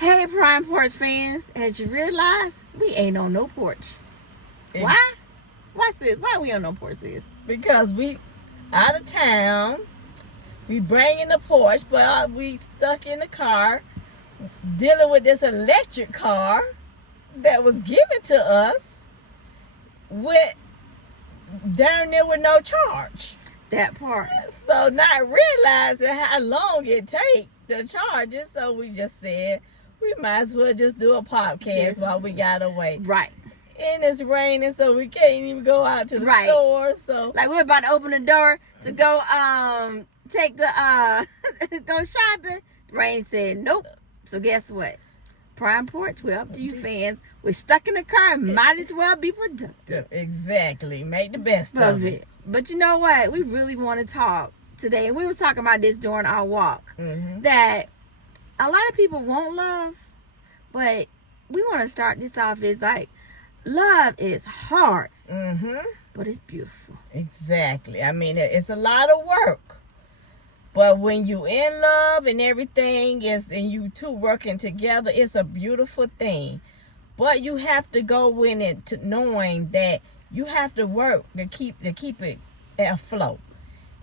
Hey, Prime Porch fans, as you realize, we ain't on no porch. Why? Why, sis? Why we on no porch, sis? Because we out of town. We bringing the porch, but we stuck in the car dealing with this electric car that was given to us with down there with no charge. That part. So not realizing how long it take to charge it, so we just said we might as well just do a podcast while we got away. Right. And it's raining, so we can't even go out to the store. So like we're about to open the door to go take the go shopping. Rain said nope. So guess what? Prime Porch, we're up to you fans. We're stuck in the car. Might as well be productive. Exactly. Make the best of it. But you know what? We really want to talk today. And we was talking about this during our walk. Mm-hmm. That a lot of people want love. But we want to start this off as like, love is hard. Mm-hmm. But it's beautiful. Exactly. I mean, it's a lot of work. But when you in love and everything is, and you two working together, it's a beautiful thing. But you have to go in it to knowing that you have to work to keep it afloat.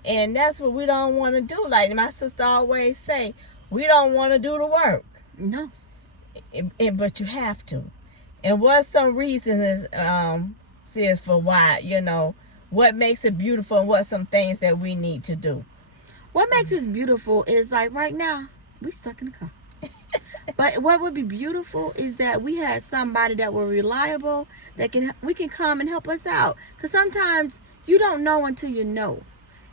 And that's what we don't want to do. Like my sister always say, we don't want to do the work. No. But you have to. And what's some reasons, sis, for why, what makes it beautiful and what's some things that we need to do? What makes it beautiful is like right now, we stuck in the car. But what would be beautiful is that we had somebody that were reliable, that we can come and help us out. Because sometimes you don't know until you know.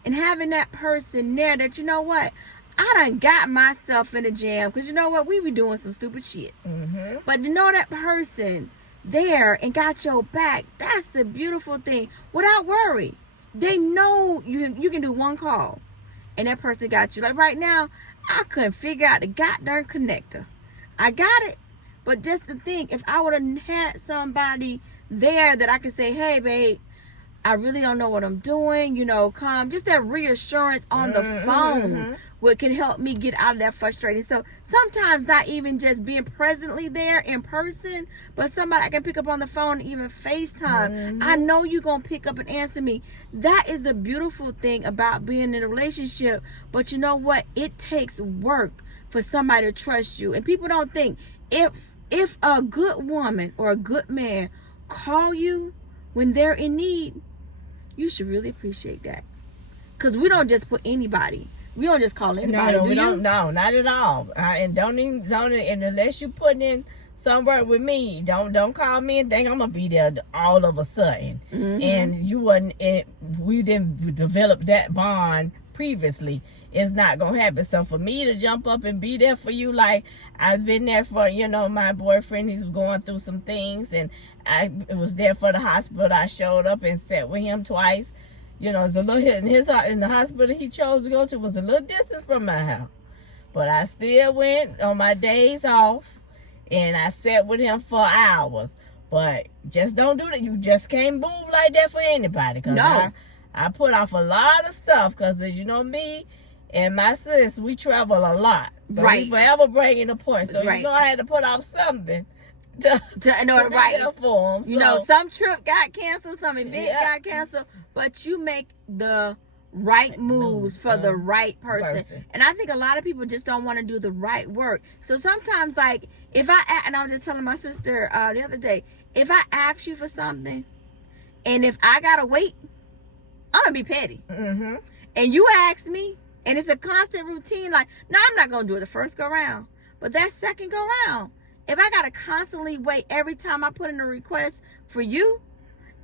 And having that person there that, you know what, I done got myself in a jam. Because you know what, we be doing some stupid shit. Mm-hmm. But to know that person there and got your back, that's the beautiful thing. Without worry. They know you can do one call. And that person got you. Like right now, I couldn't figure out the goddamn connector. I got it. But just to think, if I would have had somebody there that I could say, hey, babe, I really don't know what I'm doing. Come. Just that reassurance on the phone what can help me get out of that frustration. So sometimes not even just being presently there in person, but somebody I can pick up on the phone, even FaceTime. I know you're going to pick up and answer me. That is the beautiful thing about being in a relationship. But you know what? It takes work for somebody to trust you. And people don't think if a good woman or a good man call you when they're in need, you should really appreciate that. Because we don't just put anybody. We don't just call anybody. No, not at all. And don't and unless you putting in some work with me, don't call me and think I'm gonna be there all of a sudden. Mm-hmm. And we didn't develop that bond previously. It's not gonna happen. So for me to jump up and be there for you, like I've been there for, my boyfriend, he's going through some things, and I was there for the hospital. I showed up and sat with him twice. It's a little in the hospital he chose to go to was a little distance from my house. But I still went on my days off and I sat with him for hours. But just don't do that. You just can't move like that for anybody. Cause no. I put off a lot of stuff because, as you know, me and my sis, we travel a lot. So we forever bringing a point. So I had to put off something to be there for them. So, some trip got canceled, some event got canceled, but you make the right moves for the right person. And I think a lot of people just don't want to do the right work. So sometimes, like, and I was just telling my sister the other day, if I ask you for something, and if I gotta wait, I'm gonna be petty. Mm-hmm. And you ask me, and it's a constant routine, like, no, I'm not gonna do it the first go round, but that second go round, if I gotta constantly wait every time I put in a request for you,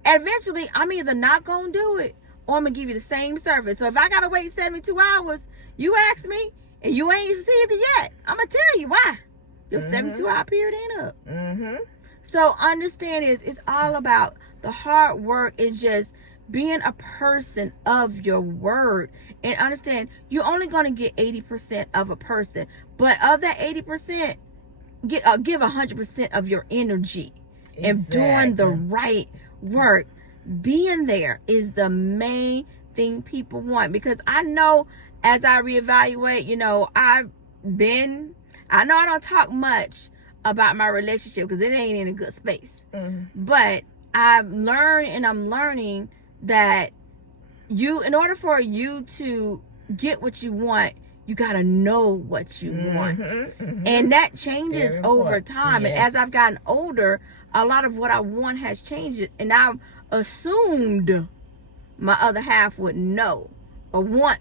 eventually I'm either not gonna do it or I'm gonna give you the same service. So if I gotta wait 72 hours, you ask me and you ain't received it yet, I'm gonna tell you why. Your 72-hour period ain't up. Mm-hmm. So understand it's all about the hard work is just being a person of your word. And understand you're only gonna get 80% of a person, but of that 80%, give 100% of your energy and doing the right work. Being there is the main thing people want, because I know as I reevaluate, I've been I know I don't talk much about my relationship because it ain't in a good space. But I've learned and I'm learning that in order for you to get what you want, you got to know what you want. And that changes over time. Yes. And as I've gotten older, a lot of what I want has changed. And I've assumed my other half would know or want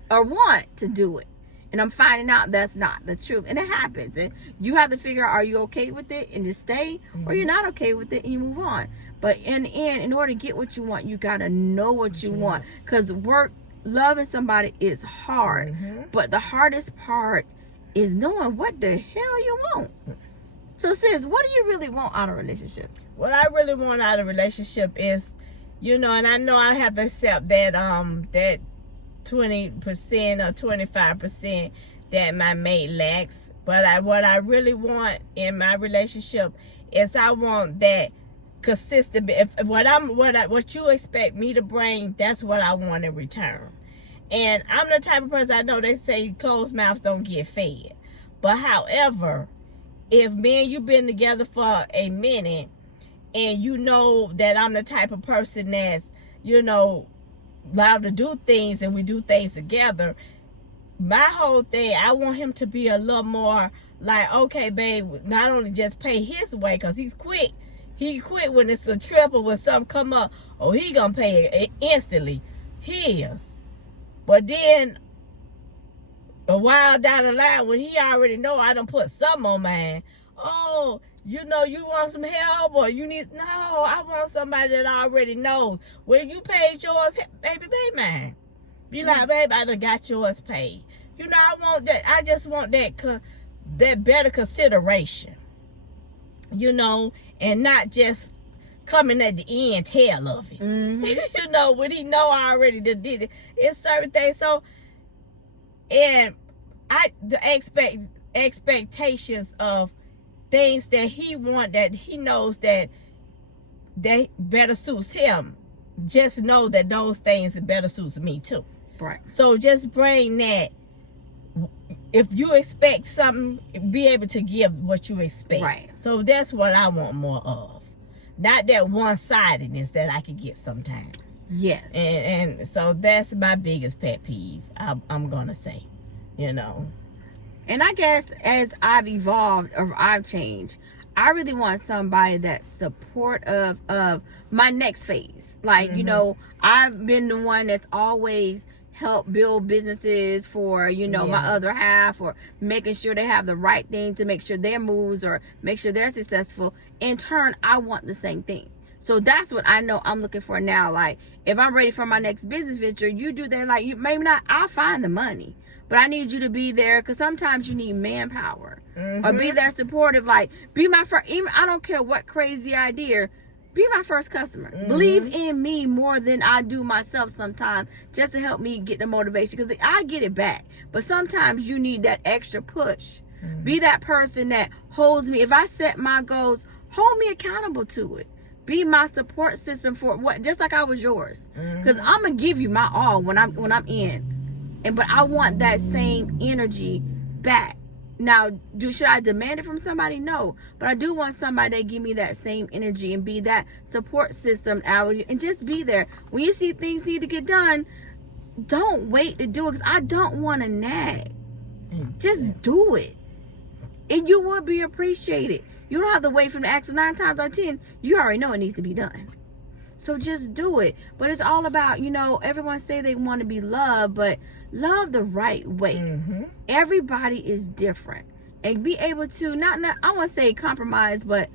to do it. And I'm finding out that's not the truth. And it happens. And you have to figure out, are you okay with it and just stay? Or you're not okay with it and you move on. But in the end, in order to get what you want, you got to know what you want. Because loving somebody is hard. But the hardest part is knowing what the hell you want. So sis, what do you really want out of a relationship? What I really want out of a relationship is, and I know I have to accept that that 20% or 25% that my mate lacks. But what I really want in my relationship is I want that consistent. If what you expect me to bring, that's what I want in return. And I'm the type of person, I know they say closed mouths don't get fed. But however, if me and you been together for a minute and you know that I'm the type of person that's, allowed to do things and we do things together, my whole thing, I want him to be a little more like, okay, babe, not only just pay his way, because he's quick. He quit when it's a trip or when something come up. Oh, he gonna pay it instantly. He is. But then a while down the line, when he already know I done put something on mine. Oh, you want some help or you need, no, I want somebody that already knows. When you paid yours, baby, pay mine. Be like, babe, I done got yours paid. I want that. I just want that better consideration. And not just coming at the end tail of it. When he know I already did it. It's certain things. So, and the expectations of things that he want, that he knows that better suits him, just know that those things better suits me too. Right. So just bring that. If you expect something, be able to give what you expect. Right. So that's what I want more of. Not that one-sidedness that I could get sometimes. Yes. And so that's my biggest pet peeve, I'm going to say, And I guess as I've evolved or I've changed, I really want somebody that's supportive of my next phase. Like, I've been the one that's always helped build businesses for, my other half, or making sure they have the right thing to make sure their moves or make sure they're successful. In turn, I want the same thing. So that's what I know I'm looking for now. Like, if I'm ready for my next business venture, you do that. Like, you maybe not, I'll find the money, but I need you to be there, because sometimes you need manpower. Or be there supportive. Like, be my first, even I don't care what crazy idea, be my first customer. Believe in me more than I do myself sometimes, just to help me get the motivation, because I get it back. But sometimes you need that extra push. Be that person that holds me. If I set my goals, hold me accountable to it. Be my support system for what, just like I was yours. Because I'm gonna give you my all when I'm in. But I want that same energy back. Now, should I demand it from somebody? No. But I do want somebody that give me that same energy and be that support system out, and just be there. When you see things need to get done, don't wait to do it, because I don't want to nag. Just do it. And you will be appreciated. You don't have to wait for them to ask. 9 times out of 10, you already know it needs to be done. So just do it. But it's all about, everyone say they want to be loved, but love the right way. Everybody is different. And be able to, not I want to say compromise, but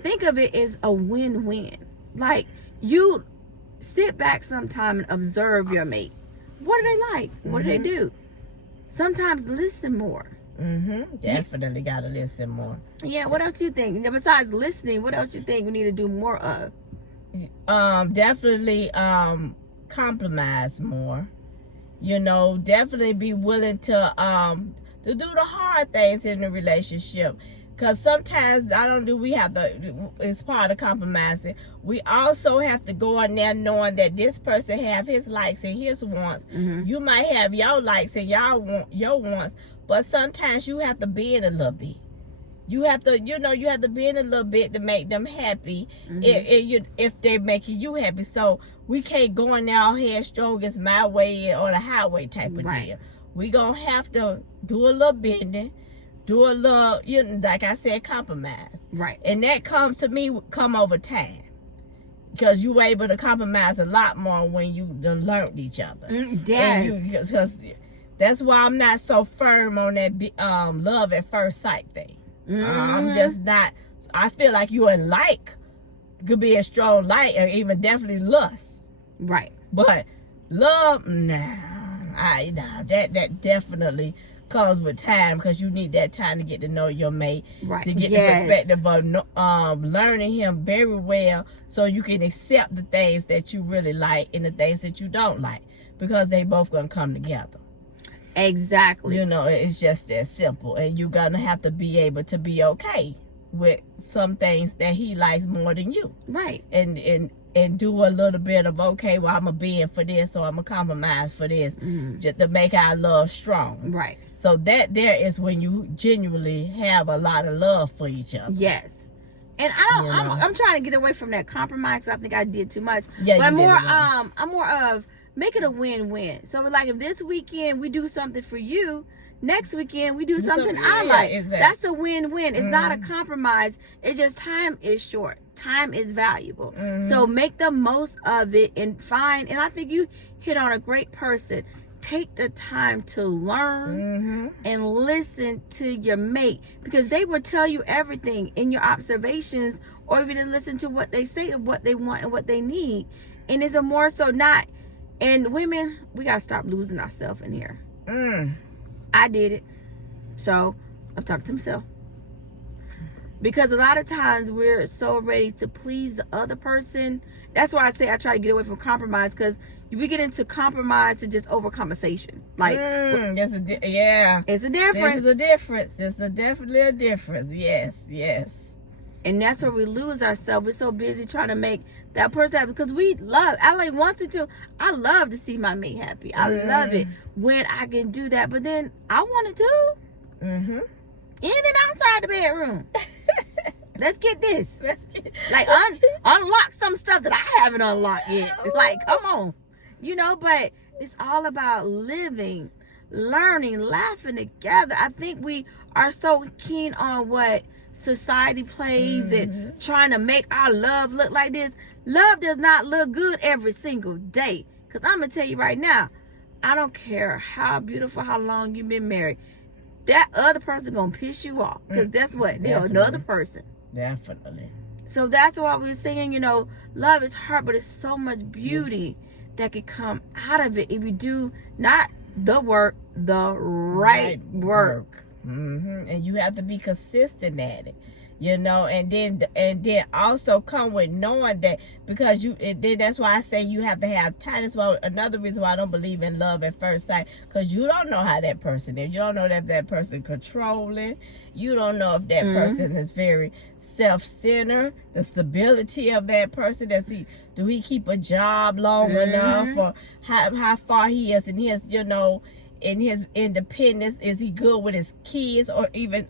think of it as a win-win. Like, you sit back sometime and observe your mate. What do they like? What do they do? Sometimes listen more. Definitely got to listen more. Yeah, what else you think? Besides listening, what else you think we need to do more of? Definitely compromise more. Definitely be willing to do the hard things in the relationship. Because sometimes we have to, it's part of compromising. We also have to go in there knowing that this person have his likes and his wants. You might have your likes and your wants, but sometimes you have to bend a little bit. You have to, you have to bend a little bit to make them happy. If they're making you happy. So we can't go in there all headstrong, it's my way or the highway type of deal. We gonna have to do a little bending, do a little, like I said, compromise. Right. And that comes over time. Because you were able to compromise a lot more when you done learned each other. Yes. Because that's why I'm not so firm on that love at first sight thing. I'm just not. I feel like you and could be a strong like, or even definitely lust. Right. But love, that definitely comes with time, because you need that time to get to know your mate, to get the perspective of learning him very well, so you can accept the things that you really like and the things that you don't like, because they both gonna come together. Exactly. It's just that simple. And you're gonna have to be able to be okay with some things that he likes more than you. Right. And do a little bit of, okay, well, I'm gonna bend for this, or I'm gonna compromise for this, just to make our love strong. Right. So that there is when you genuinely have a lot of love for each other. Yes. And I'm trying to get away from that compromise. I think I did too much. Yeah, but I'm more of make it a win-win. So like if this weekend we do something for you, next weekend we do something I like. Exactly. That's a win-win. It's not a compromise. It's just time is short. Time is valuable. So make the most of it and find. And I think you hit on a great person. Take the time to learn and listen to your mate, because they will tell you everything in your observations, or even to listen to what they say of what they want and what they need. And it's a more so not. And women, we gotta stop losing ourselves in here. I did it, so I'm talking to myself. Because a lot of times we're so ready to please the other person. That's why I say I try to get away from compromise, because we get into compromise to just overcompensation. Like, it's a difference. There's a difference. There's definitely a difference. Yes. And that's where we lose ourselves. We're so busy trying to make that person happy, because I like wants it to. I love to see my mate happy. I love it when I can do that. But then I want it too. In and outside the bedroom. Let's get this. Like unlock some stuff that I haven't unlocked yet. Like, come on. But it's all about living, learning, laughing together. I think we are so keen on what society plays and trying to make our love look like this. Love does not look good every single day. Because I'm going to tell you right now, I don't care how beautiful, how long you've been married. That other person going to piss you off. Because that's what? They're another person. Definitely. So that's why we're saying, love is hard, but it's so much beauty that could come out of it if you do not the work, the right work. And you have to be consistent at it, and then also come with knowing that, because that's why I say you have to have time. That's why another reason why I don't believe in love at first sight, because you don't know how that person is. You don't know if that person controlling. You don't know if that person is very self-centered. The stability of that person. Do he keep a job long enough, or how far he is in his in his independence? Is he good with his kids, or even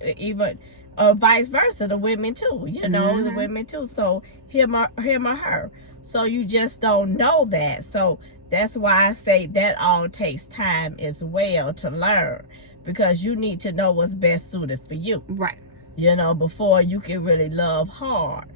vice versa, the women too, the women too. So him or her. So you just don't know that. So that's why I say that all takes time as well to learn, because you need to know what's best suited for you. Right. Before you can really love hard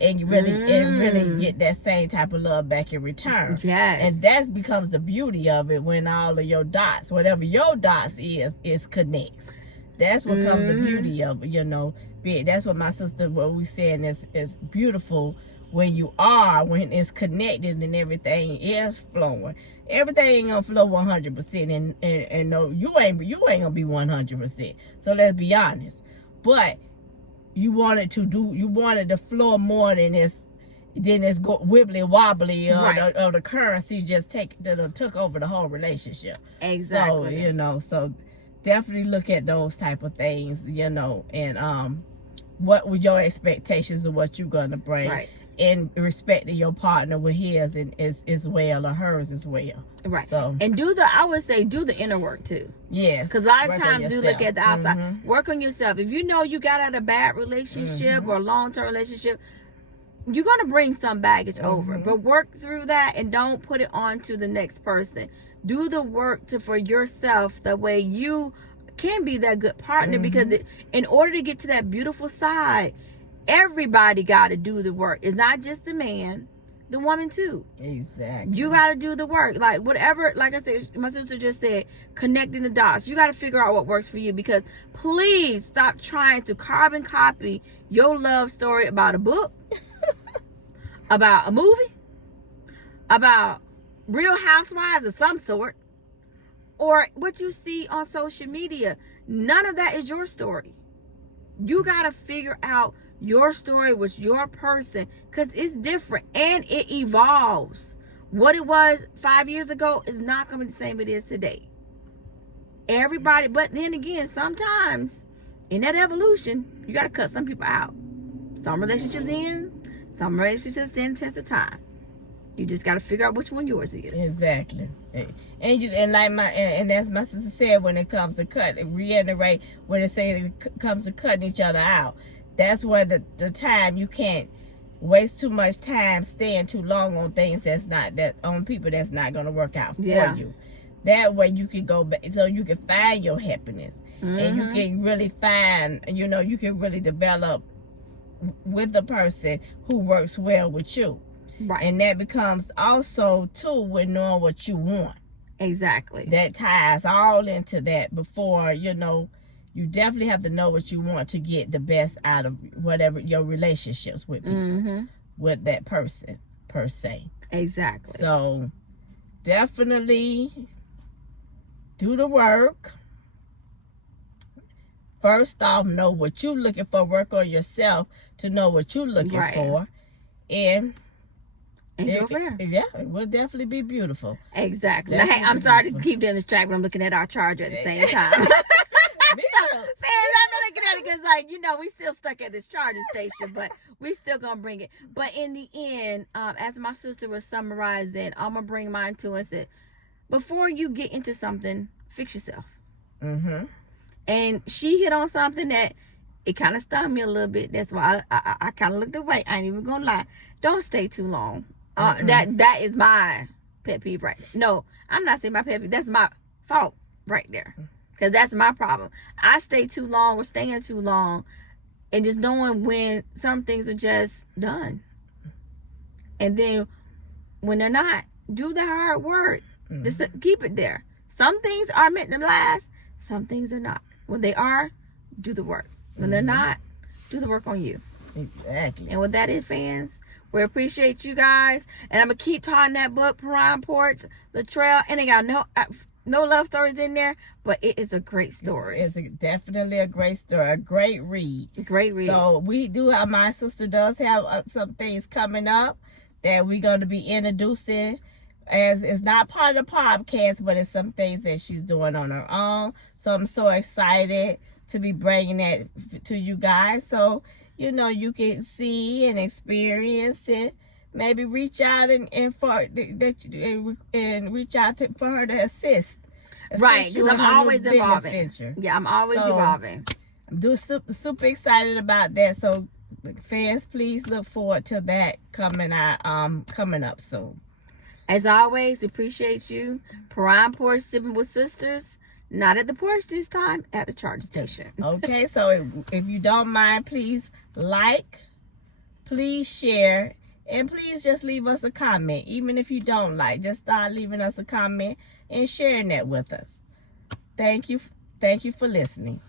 and really get that same type of love back in return. Yes. And that becomes the beauty of it, when all of your dots, whatever your dots is connects. That's what comes the beauty of it, that's what my sister, what we saying is beautiful, when it's connected and everything is flowing. Everything ain't gonna flow 100%, and no, you ain't gonna be 100%. So let's be honest. But you wanted to flow more than this wibbly wobbly, or the currency just took over the whole relationship. Exactly. So so definitely look at those type of things, and what were your expectations of what you're gonna bring, and respecting your partner with his and as well, or hers as well. Right. So, and I would say do the inner work too. yes. Because a lot of work on times you yourself. look at the outside. Work on yourself. If you know you got out of a bad relationship or a long-term relationship, you're going to bring some baggage over. But work through that and don't put it on to the next person. Do the work for yourself. That way you can be that good partner. Because in order to get to that beautiful side, everybody got to do the work. It's not just the man, the woman too. Exactly. You got to do the work. Like whatever, like I said, my sister just said, connecting the dots. You got to figure out what works for you, because please stop trying to carbon copy your love story about a book, about a movie, about Real Housewives of some sort, or what you see on social media. None of that is your story. You got to figure out your story with your person, because it's different and it evolves. What it was 5 years ago is not going to be the same it is today. Everybody, but then again, sometimes in that evolution, you got to cut some people out. Some relationships in, some relationships stand the test of time. You just got to figure out which one yours is. Exactly. And like and as my sister said, when it comes to reiterate when it comes to cutting each other out, that's where the time, you can't waste too much time staying too long on things on people that's not going to work out for you. That way you can go back, so you can find your happiness, and you can really find, you can really develop with the person who works well with you. Right. And that becomes also too with knowing what you want. Exactly. That ties all into that before, you definitely have to know what you want to get the best out of whatever your relationships with people, with that person per se. Exactly. So definitely do the work. First off, know what you're looking for. Work on yourself to know what you're looking for. And go for there. Yeah, it will definitely be beautiful. Exactly. Now, hey, I'm sorry to keep doing this track, but I'm looking at our charger at the same time. Fans, I'm looking at it because, we still stuck at this charging station, but we still gonna bring it. But in the end, as my sister was summarizing, I'm gonna bring mine to and say, before you get into something, fix yourself. And she hit on something that it kind of stunned me a little bit. That's why I kind of looked away. I ain't even gonna lie. Don't stay too long. That is my pet peeve right there. No, I'm not saying my pet peeve. That's my fault right there. Because that's my problem. I stay too long or staying too long and just knowing when some things are just done. And then when they're not, do the hard work. Just keep it there. Some things are meant to last. Some things are not. When they are, do the work. When they're not, do the work on you. Exactly. And with that is, fans, we appreciate you guys. And I'm going to keep talking that book, Piran Porch, Latrell. And they got no love stories in there, but it is a great story. It's definitely a great story, a great read. Great read. So we do have, my sister does have some things coming up that we're going to be introducing. As it's not part of the podcast, but it's some things that she's doing on her own. So I'm so excited to be bringing that to you guys. So, you can see and experience it. Maybe reach out and reach out for her to assist. Right, because I'm always evolving. Venture. Yeah, I'm always evolving. I'm super excited about that. So, fans, please look forward to that coming up soon. As always, we appreciate you. Piran Porch, Sipping with Sisters. Not at the porch this time, at the charge station. Okay, so if you don't mind, please like, please share, and please just leave us a comment. Even if you don't like, just start leaving us a comment and sharing that with us. Thank you for listening.